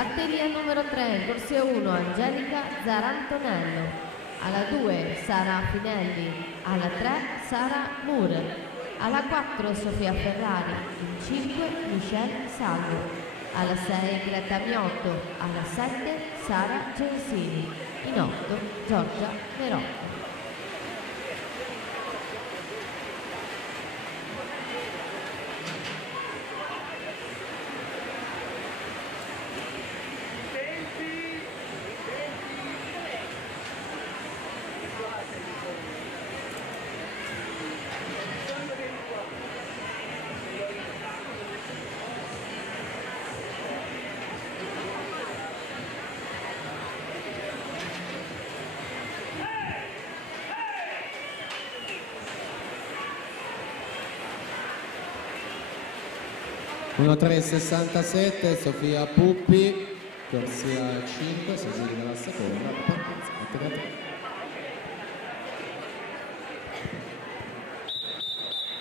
Batteria numero 3, corsia 1, Angelica Zarantonello. Alla 2, Sara Finelli. Alla 3, Sara Moore. Alla 4, Sofia Ferrari. In 5, Michelle Salvo. Alla 6, Greta Miotto. Alla 7, Sara Gensini. In 8, Giorgia Merocco. Uno 3,67 Sofia Puppi, corsia 5, seguita dalla seconda, partenza,